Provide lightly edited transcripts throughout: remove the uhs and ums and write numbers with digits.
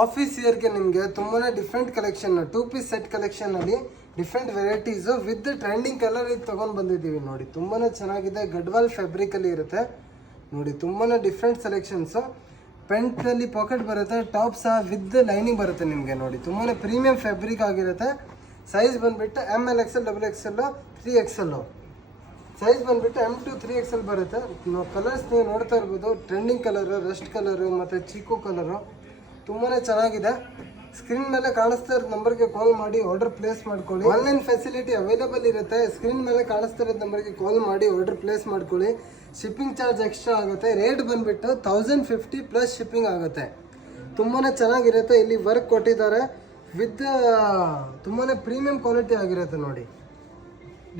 Office ಇಯರ್ಗೆ ನಿಮಗೆ ತುಂಬಾ ಡಿಫ್ರೆಂಟ್ ಕಲೆಕ್ಷನ್ 2 ಪೀಸ್ ಸೆಟ್ ಕಲೆಕ್ಷನಲ್ಲಿ different varieties with trending colour ಇದು ತೊಗೊಂಡು ಬಂದಿದ್ದೀವಿ ನೋಡಿ. ತುಂಬಾ ಚೆನ್ನಾಗಿದೆ. ಗಡ್ವಾಲ್ ಫ್ಯಾಬ್ರಿಕಲ್ಲಿ ಇರುತ್ತೆ ನೋಡಿ. ತುಂಬಾ ಡಿಫ್ರೆಂಟ್ ಸೆಲೆಕ್ಷನ್ಸು. ಪೆಂಟಲ್ಲಿ ಪಾಕೆಟ್ ಬರುತ್ತೆ, ಟಾಪ್ ಸಹ ವಿತ್ ಲೈನಿಂಗ್ ಬರುತ್ತೆ ನಿಮಗೆ ನೋಡಿ. ತುಂಬಾ ಪ್ರೀಮಿಯಂ ಫ್ಯಾಬ್ರಿಕ್ ಆಗಿರುತ್ತೆ. ಸೈಜ್ ಬಂದುಬಿಟ್ಟು ML XL, XXL, 3XL. Size ಬಂದುಬಿಟ್ಟು M to 3XL ಬರುತ್ತೆ. ಕಲರ್ಸ್ ನೀವು ನೋಡ್ತಾ ಇರ್ಬೋದು. ಟ್ರೆಂಡಿಂಗ್ ಕಲರು, ರಸ್ಟ್ ಕಲರು ಮತ್ತು ಚೀಕು ಕಲರು ತುಂಬಾ ಚೆನ್ನಾಗಿದೆ. ಸ್ಕ್ರೀನ್ ಮೇಲೆ ಕಾಣಿಸ್ತಾ ಇರೋ ನಂಬರ್ಗೆ ಕಾಲ್ ಮಾಡಿ ಆರ್ಡರ್ ಪ್ಲೇಸ್ ಮಾಡ್ಕೊಳ್ಳಿ. ಆನ್ಲೈನ್ ಫೆಸಿಲಿಟಿ ಅವೈಲೇಬಲ್ ಇರುತ್ತೆ. ಸ್ಕ್ರೀನ್ ಮೇಲೆ ಕಾಣಿಸ್ತಾ ಇರೋ ನಂಬರ್ಗೆ ಕಾಲ್ ಮಾಡಿ ಆರ್ಡರ್ ಪ್ಲೇಸ್ ಮಾಡ್ಕೊಳ್ಳಿ. ಶಿಪ್ಪಿಂಗ್ ಚಾರ್ಜ್ ಎಕ್ಸ್ಟ್ರಾ ಆಗುತ್ತೆ. ರೇಟ್ ಬಂದುಬಿಟ್ಟು 1050 ಪ್ಲಸ್ ಶಿಪ್ಪಿಂಗ್ ಆಗುತ್ತೆ. ತುಂಬಾ ಚೆನ್ನಾಗಿರುತ್ತೆ. ಇಲ್ಲಿ ವರ್ಕ್ ಕೊಟ್ಟಿದ್ದಾರೆ ವಿತ್ ತುಂಬಾ ಪ್ರೀಮಿಯಂ ಕ್ವಾಲಿಟಿ ಆಗಿರುತ್ತೆ ನೋಡಿ.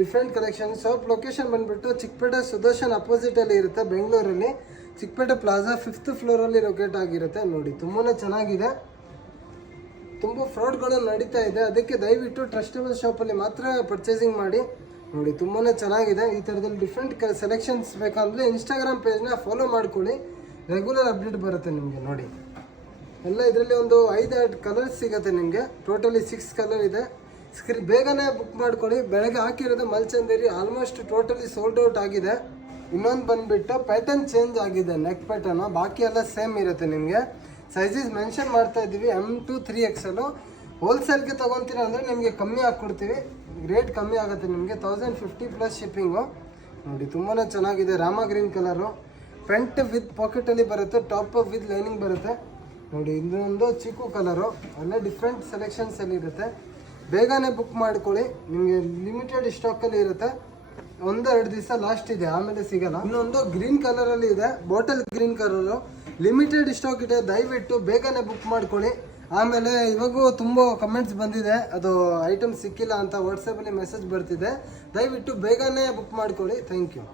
Different collection. ಶಾಪ್ ಲೊಕೇಶನ್ ಬಂದುಬಿಟ್ಟು ಚಿಕ್ಕಪೇಟೆ ಸುದರ್ಶನ್ ಅಪೋಸಿಟಲ್ಲಿ ಇರುತ್ತೆ ಬೆಂಗಳೂರಲ್ಲಿ. ಚಿಕ್ಕಪೇಟೆ ಪ್ಲಾಜಾ 5th ಫ್ಲೋರಲ್ಲಿ ಲೊಕೇಟ್ ಆಗಿರುತ್ತೆ ನೋಡಿ. ತುಂಬಾ ಚೆನ್ನಾಗಿದೆ. ತುಂಬ ಫ್ರಾಡ್ಗಳು ನಡೀತಾ ಇದೆ. ಅದಕ್ಕೆ ದಯವಿಟ್ಟು ಟ್ರಸ್ಟಬಲ್ ಶಾಪಲ್ಲಿ ಮಾತ್ರ ಪರ್ಚೇಸಿಂಗ್ ಮಾಡಿ ನೋಡಿ. ತುಂಬಾ ಚೆನ್ನಾಗಿದೆ. ಈ ಥರದಲ್ಲಿ ಡಿಫ್ರೆಂಟ್ ಸೆಲೆಕ್ಷನ್ಸ್ ಬೇಕಂದರೆ ಇನ್ಸ್ಟಾಗ್ರಾಮ್ ಪೇಜ್ನ ಫಾಲೋ ಮಾಡ್ಕೊಳ್ಳಿ. ರೆಗ್ಯುಲರ್ ಅಪ್ಡೇಟ್ ಬರುತ್ತೆ ನಿಮಗೆ ನೋಡಿ. ಎಲ್ಲ ಇದರಲ್ಲಿ ಒಂದು 5 ಕಲರ್ಸ್ ಸಿಗುತ್ತೆ ನಿಮಗೆ. ಟೋಟಲಿ 6 ಕಲರ್ ಇದೆ. ಬೇಗನೆ ಬುಕ್ ಮಾಡ್ಕೊಳ್ಳಿ. ಬೆಳಗ್ಗೆ ಹಾಕಿರೋದು ಮಲ್ಚಂದೇರಿ ಆಲ್ಮೋಸ್ಟ್ ಟೋಟಲಿ ಸೋಲ್ಡ್ ಔಟ್ ಆಗಿದೆ. ಇನ್ನೊಂದು ಬಂದುಬಿಟ್ಟು ಪ್ಯಾಟರ್ನ್ ಚೇಂಜ್ ಆಗಿದೆ. ನೆಕ್ ಪ್ಯಾಟರ್ನು ಬಾಕಿ ಎಲ್ಲ ಸೇಮ್ ಇರುತ್ತೆ ನಿಮಗೆ. ಸೈಜಸ್ ಮೆನ್ಷನ್ ಮಾಡ್ತಾ ಇದ್ದೀವಿ M to 3XL. ಹೋಲ್ಸೇಲ್ಗೆ ತೊಗೊತೀರ ಅಂದರೆ ನಿಮಗೆ ಕಮ್ಮಿ ಹಾಕ್ಕೊಡ್ತೀವಿ. ರೇಟ್ ಕಮ್ಮಿ ಆಗುತ್ತೆ ನಿಮಗೆ. 1050 ಪ್ಲಸ್ ಶಿಪ್ಪಿಂಗು ನೋಡಿ. ತುಂಬಾ ಚೆನ್ನಾಗಿದೆ. ರಾಮ ಗ್ರೀನ್ ಕಲರು. ಫ್ರಂಟ್ ವಿತ್ ಪಾಕೆಟಲ್ಲಿ ಬರುತ್ತೆ, ಟಾಪ್ ವಿತ್ ಲೈನಿಂಗ್ ಬರುತ್ತೆ ನೋಡಿ. ಇನ್ನೊಂದು ಚೀಕು ಕಲರು. ಎಲ್ಲ ಡಿಫ್ರೆಂಟ್ ಸೆಲೆಕ್ಷನ್ಸಲ್ಲಿ ಇರುತ್ತೆ. ಬೇಗನೆ ಬುಕ್ ಮಾಡ್ಕೊಳ್ಳಿ. ನಿಮಗೆ ಲಿಮಿಟೆಡ್ ಸ್ಟಾಕಲ್ಲಿ ಇರುತ್ತೆ. 1-2 ದಿವಸ ಲಾಸ್ಟ್ ಇದೆ, ಆಮೇಲೆ ಸಿಗಲ್ಲ. ಇನ್ನೊಂದು ಗ್ರೀನ್ ಕಲರಲ್ಲಿ ಇದೆ, bottle green colour. Limited stock ಇದೆ. ದಯವಿಟ್ಟು ಬೇಗನೆ ಬುಕ್ ಮಾಡ್ಕೊಳ್ಳಿ. ಆಮೇಲೆ ಇವಾಗೂ ತುಂಬ ಕಮೆಂಟ್ಸ್ ಬಂದಿದೆ, ಅದು ಐಟಮ್ ಸಿಕ್ಕಿಲ್ಲ ಅಂತ ವಾಟ್ಸಪ್ಪಲ್ಲಿ ಮೆಸೇಜ್ ಬರ್ತಿದೆ. ದಯವಿಟ್ಟು ಬೇಗನೆ ಬುಕ್ ಮಾಡ್ಕೊಳ್ಳಿ. Thank you.